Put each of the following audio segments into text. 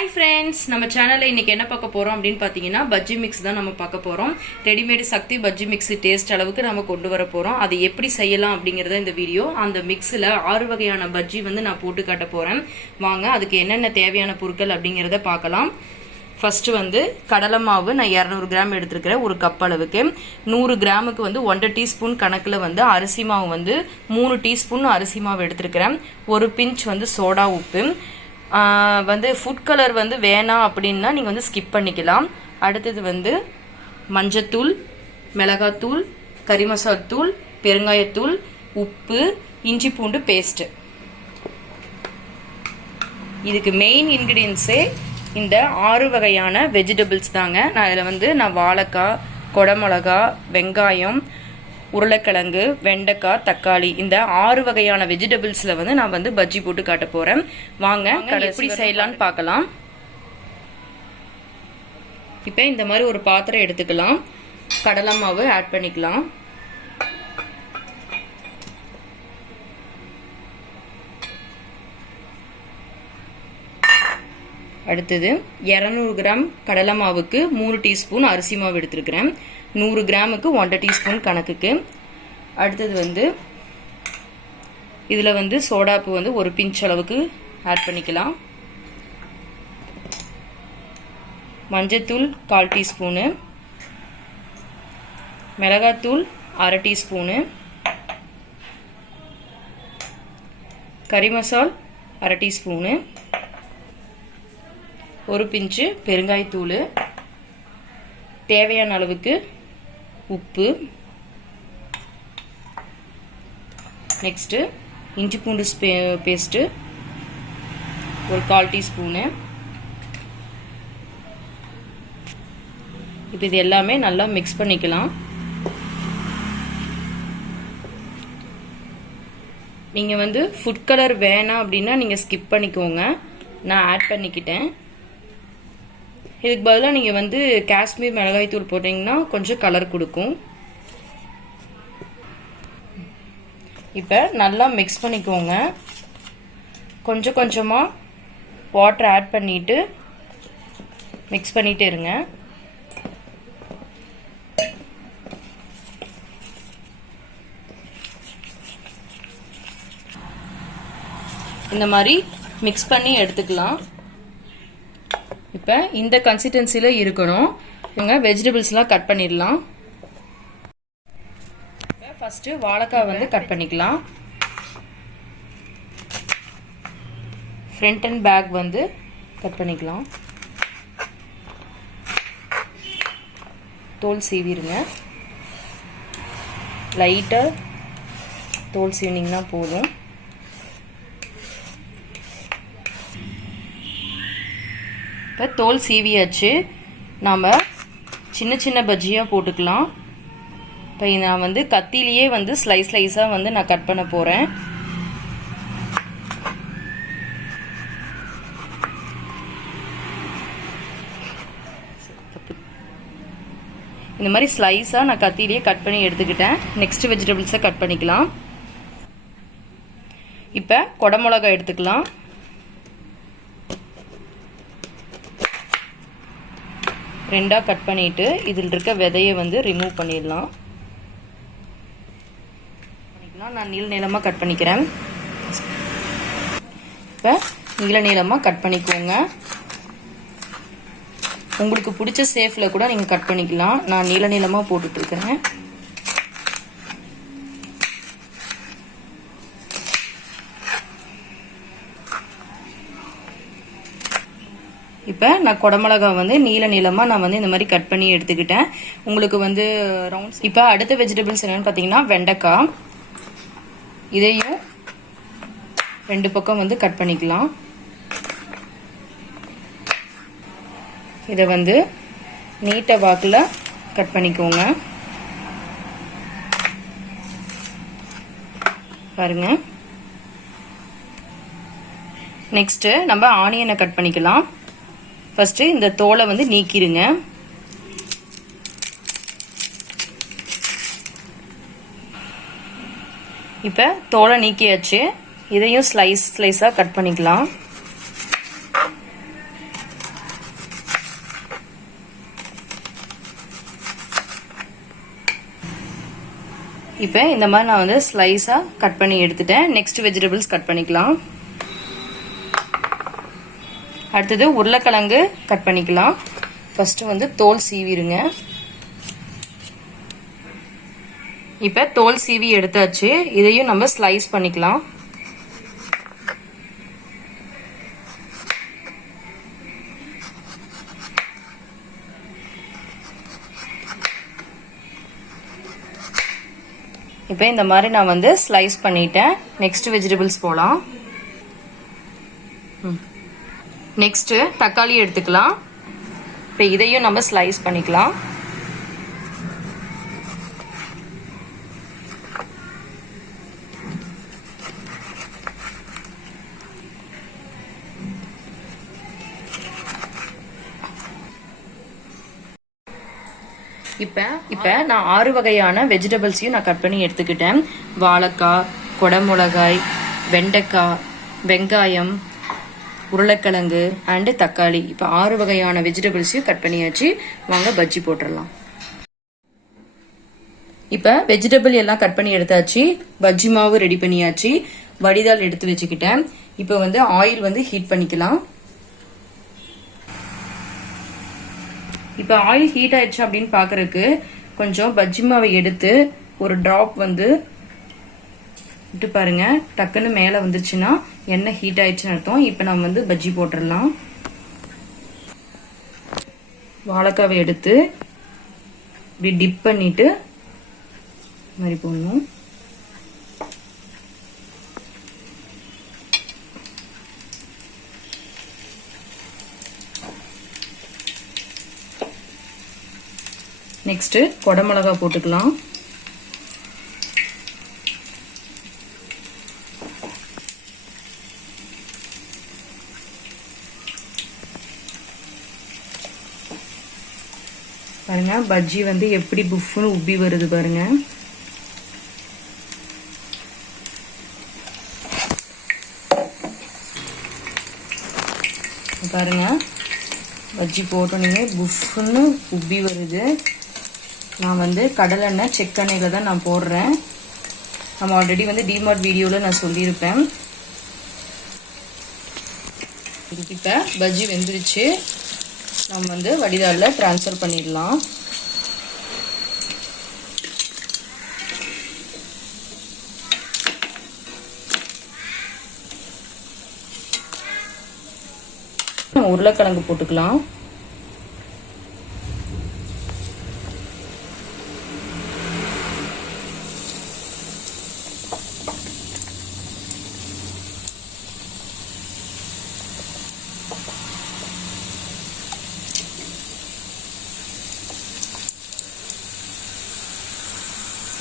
Hi friends, நம்ம சேனல்ல இன்னைக்கு என்ன பார்க்க போறோம் அப்படினு பாத்தீங்கன்னா பஜ்ஜி மிக்ஸ் தான் நம்ம பார்க்க போறோம். ரெடிமேட் சக்தி பஜ்ஜி மிக்ஸ் டேஸ்ட் அளவுக்கு நம்ம கொண்டு வர போறோம். அது எப்படி செய்யலாம் அப்படிங்கறத இந்த வீடியோ. அந்த மிக்ஸ்ல 6 வகையான பஜ்ஜி வந்து நான் போட்டு காட்ட போறேன். வாங்க அதுக்கு என்னென்ன தேவையான பொருட்கள் அப்படிங்கறத பார்க்கலாம். ஃபர்ஸ்ட் வந்து கடலை மாவு நான் 200 கிராம் எடுத்துக்கிறேன் ஒரு கப் அளவுக்கு. 100 கிராமுக்கு வந்து 1 டீஸ்பூன் கணக்குல வந்து அரிசி மாவு வந்து 3 டீஸ்பூன் அரிசி மாவு எடுத்துக்கிறேன். ஒரு பிஞ்ச் வந்து சோடா உப்பு. வந்து ஃபுட் கலர் வந்து வேணாம் அப்படின்னா நீங்கள் வந்து ஸ்கிப் பண்ணிக்கலாம். அடுத்தது வந்து மஞ்சத்தூள், மிளகாத்தூள், கறி மசால் தூள், பெருங்காயத்தூள், உப்பு, இஞ்சி பூண்டு பேஸ்ட்டு. இதுக்கு மெயின் இன்க்ரீடியன்ஸே இந்த 6 வகையான வெஜிடபிள்ஸ் தாங்க. நான் வாழைக்காய், கொடமிளகா, வெங்காயம், உருளைக்கிழங்கு, வெண்டைக்காய், தக்காளி இந்த 6 வகையான வெஜிடபிள்ஸ்ல வந்து நான் வந்து பஜ்ஜி போட்டு காட்ட போறேன். வாங்க எப்படி செய்யலாம்னு பார்க்கலாம். இப்போ இந்த மாதிரி ஒரு பாத்திரம் எடுத்துக்கலாம். கடலை மாவு ஆட் பண்ணிக்கலாம். அடுத்தது 200 கிராம் கடலை மாவுக்கு 3 டீஸ்பூன் அரிசி மாவு எடுத்துருக்கிறேன். 100 கிராமுக்கு 1 டீஸ்பூன் கணக்குக்கு. அடுத்தது வந்து இதில் வந்து சோடாப்பு வந்து ஒரு பிஞ்ச் அளவுக்கு ஆட் பண்ணிக்கலாம். மஞ்சத்தூள் 1/4 டீஸ்பூனு, மிளகாத்தூள் 1/2 டீஸ்பூனு, கறி மசால் 1/2 டீஸ்பூனு, ஒரு பிஞ்சு பெருங்காயத்தூள், தேவையான அளவுக்கு உப்பு, நெக்ஸ்ட்டு இஞ்சி பூண்டு பேஸ்ட்டு ஒரு 1/4 டீஸ்பூனு. இப்போ இது எல்லாமே நல்லா மிக்ஸ் பண்ணிக்கலாம். நீங்கள் வந்து ஃபுட் கலர் வேணாம் அப்படின்னா நீங்கள் ஸ்கிப் பண்ணிக்கோங்க. நான் ஆட் பண்ணிக்கிட்டேன். இதுக்கு பதிலாக நீங்கள் வந்து காஷ்மீர் மிளகாய் தூள் போட்டிங்கன்னா கொஞ்சம் கலர் கொடுக்கும். இப்போ நல்லா மிக்ஸ் பண்ணிக்கோங்க. கொஞ்சம் கொஞ்சமாக வாட்டர் ஆட் பண்ணிட்டு மிக்ஸ் பண்ணிகிட்டே இருங்க. இந்த மாதிரி மிக்ஸ் பண்ணி எடுத்துக்கலாம். இப்போ இந்த கன்சிஸ்டன்சியில் இருக்கணும். இவங்க வெஜிடபிள்ஸ்லாம் கட் பண்ணிடலாம். ஃபஸ்ட்டு வாழைக்காய் வந்து கட் பண்ணிக்கலாம். ஃப்ரண்ட் அண்ட் பேக் வந்து கட் பண்ணிக்கலாம். தோல் சீவிடுங்க. லைட்டாக தோல் சீவினிங்கன்னா போதும். இப்போ தோல் சீவியாச்சு. நாம் சின்ன சின்ன பஜ்ஜியாக போட்டுக்கலாம். இப்போ நான் வந்து கத்திலேயே வந்து ஸ்லைஸாக வந்து நான் கட் பண்ண போகிறேன். இந்த மாதிரி ஸ்லைஸாக நான் கத்திலேயே கட் பண்ணி எடுத்துக்கிட்டேன். நெக்ஸ்ட் வெஜிடபிள்ஸை கட் பண்ணிக்கலாம். இப்போ கொடமிளகாய் எடுத்துக்கலாம். ரெண்டாக கட் பண்ணிவிட்டு இதில் இருக்க விதையை வந்து ரிமூவ் பண்ணிடலாம். நான் நீளமாக கட் பண்ணிக்கிறேன். இப்போ நீளமாக கட் பண்ணிக்கோங்க. உங்களுக்கு பிடிச்ச ஷேப்பில் கூட நீங்கள் கட் பண்ணிக்கலாம். நான் நீளமாக போட்டுட்ருக்கிறேன். இப்போ நான் கொடமிளகாய் வந்து நீளமாக நான் வந்து இந்த மாதிரி கட் பண்ணி எடுத்துக்கிட்டேன். உங்களுக்கு வந்து ரவுண்ட்ஸ். இப்போ அடுத்த வெஜிடபிள்ஸ் என்னென்னு பார்த்தீங்கன்னா வெண்டைக்காய். இதையும் 2 பக்கம் வந்து கட் பண்ணிக்கலாம். இதை வந்து நீட்ட வாக்கில் கட் பண்ணிக்கோங்க. பாருங்க. நெக்ஸ்ட்டு நம்ம ஆனியனை கட் பண்ணிக்கலாம். ஃபஸ்ட்டு இந்த தோலை வந்து நீக்கிடுங்க. இப்போ தோலை நீக்கியாச்சு. இதையும் ஸ்லைஸாக கட் பண்ணிக்கலாம். இப்போ இந்த மாதிரி நான் வந்து ஸ்லைஸாக கட் பண்ணி எடுத்துட்டேன். நெக்ஸ்ட் வெஜிடபிள்ஸ் கட் பண்ணிக்கலாம். அடுத்தது உருளைக்கிழங்கு கட் பண்ணிக்கலாம். ஃபர்ஸ்ட் வந்து தோல் சீவிடுங்க. இப்போ தோல் சீவி எடுத்தாச்சு. இதையும் நம்ம ஸ்லைஸ் பண்ணிக்கலாம். இப்போ இந்த மாதிரி நான் வந்து ஸ்லைஸ் பண்ணிட்டேன். நெக்ஸ்ட் வெஜிடபிள்ஸ் போகலாம். நெக்ஸ்ட் தக்காளி எடுத்துக்கலாம். இப்போ இதையும் நம்ம ஸ்லைஸ் பண்ணிக்கலாம். இப்போ நான் 6 வகையான வெஜிடபிள்ஸையும் நான் கட் பண்ணி எடுத்துக்கிட்டேன். வாழைக்காய், கொடமிளகாய், வெண்டைக்காய், வெங்காயம், உருளைக்கிழங்கு அண்டு தக்காளி. இப்போ 6 வகையான வெஜிடபிள்ஸையும் கட் பண்ணியாச்சு. வாங்க பஜ்ஜி போட்டுடலாம். இப்போ வெஜிடபிள் எல்லாம் கட் பண்ணி எடுத்தாச்சு. பஜ்ஜி மாவு ரெடி பண்ணியாச்சு. வடிதால் எடுத்து வச்சுக்கிட்டேன். இப்போ வந்து ஆயில் வந்து ஹீட் பண்ணிக்கலாம். இப்போ ஆயில் ஹீட் ஆயிடுச்சு அப்படின்னு பாக்குறதுக்கு கொஞ்சம் பஜ்ஜி மாவை எடுத்து ஒரு டிராப் வந்து விட்டு பாருங்க. டக்குன்னு மேல வந்துச்சுன்னா எண்ணெய் ஹீட் ஆயிடுச்சுன்னு அர்த்தம். இப்போ நம்ம வந்து பஜ்ஜி போட்டுடலாம். வாழைக்காவை எடுத்து இப்படி டிப் பண்ணிட்டு மாதிரி போடணும். நெக்ஸ்ட் கொடமிளகா போட்டுக்கலாம். பாருங்க பஜ்ஜி வந்து எப்படி புஃப்னு உப்பி வருது பாருங்க. பாருங்க பஜ்ஜி போட்டோன்னே புஃப்னு உப்பி வருது. நான் வந்து கடலெண்ணெய் செக்கெண்ணெயில் தான் நான் போடுறேன். நம்ம ஆல்ரெடி வந்து டிமார்ட் வீடியோவில் நான் சொல்லியிருப்பேன். இப்போ பஜ்ஜி வெந்துருச்சு. நம்ம வந்து வடிதாலில் ட்ரான்ஸ்ஃபர் பண்ணிடலாம். உருளைக்கிழங்கு போட்டுக்கலாம்.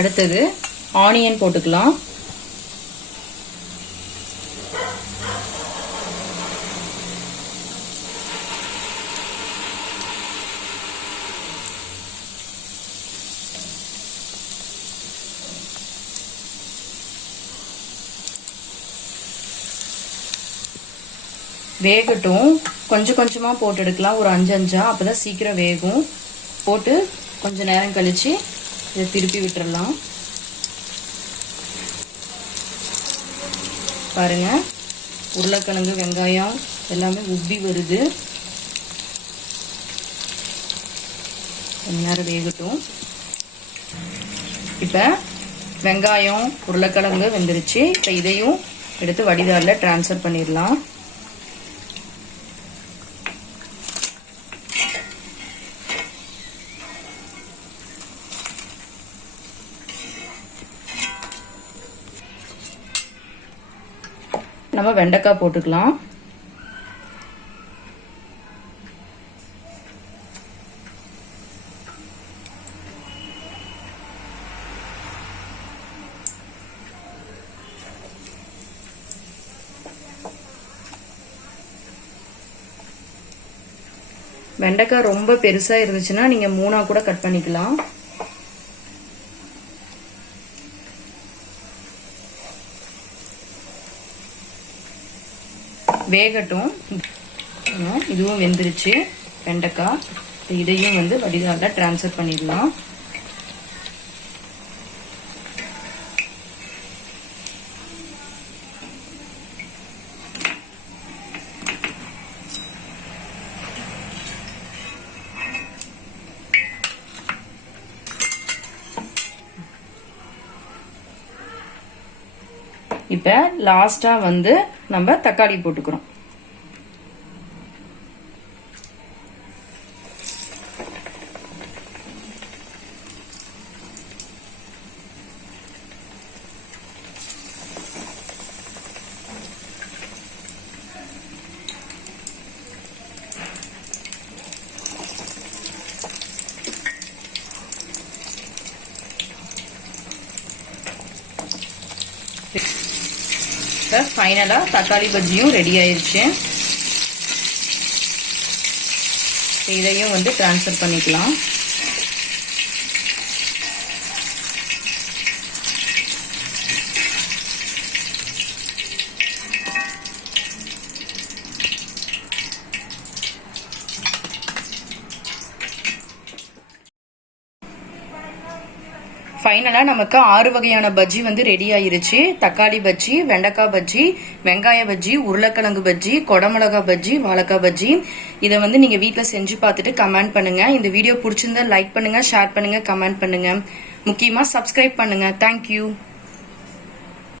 அடுத்தது ஆனியன் போட்டுக்கலாம். வேகட்டும். கொஞ்சம் கொஞ்சமா போட்டு எடுக்கலாம். ஒரு 5 அப்பதான் சீக்கிரம் வேகும். போட்டு கொஞ்ச நேரம் கழிச்சு இதை திருப்பி விட்டுறலாம். பாருங்க உருளைக்கிழங்கு வெங்காயம் எல்லாமே உப்பி வருது. கொஞ்ச நேரம் வேகட்டும். இப்ப வெங்காயம் உருளைக்கிழங்கு வெந்துருச்சு. இப்ப இதையும் எடுத்து வடிதாலில் ட்ரான்ஸ்ஃபர் பண்ணிடலாம். நம்ம வெண்டைக்காய் போட்டுக்கலாம். வெண்டைக்காய் ரொம்ப பெருசா இருந்துச்சுன்னா நீங்க 3 கூட கட் பண்ணிக்கலாம். வேகட்டும். இதுவும் வெந்துருச்சு வெண்டைக்காய். இதையும் வந்து வடிதாலில் ட்ரான்ஸ்ஃபர் பண்ணிடலாம். இப்போ லாஸ்ட்டாக வந்து நம்ம தக்காளி போட்டுக்கிறோம். ஃபைனலா தக்காளி பஜ்ஜியும் ரெடி ஆயிருச்சு. இதையும் வந்து ட்ரான்ஸ்ஃபர் பண்ணிக்கலாம். ஃபைனலா நமக்கு 6 வகையான பஜ்ஜி வந்து ரெடி ஆயிருச்சு. தக்காளி பஜ்ஜி, வெண்டைக்காய் பஜ்ஜி, வெங்காய பஜ்ஜி, உருளைக்கிழங்கு பஜ்ஜி, கொடமிளகா பஜ்ஜி, வாழைக்காய் பஜ்ஜி. இதை வந்து நீங்க வீட்டில் செஞ்சு பார்த்துட்டு கமெண்ட் பண்ணுங்க. இந்த வீடியோ பிடிச்சிருந்தா லைக் பண்ணுங்க, ஷேர் பண்ணுங்க, கமெண்ட் பண்ணுங்க. முக்கியமா சப்ஸ்கிரைப் பண்ணுங்க. தேங்க்யூ.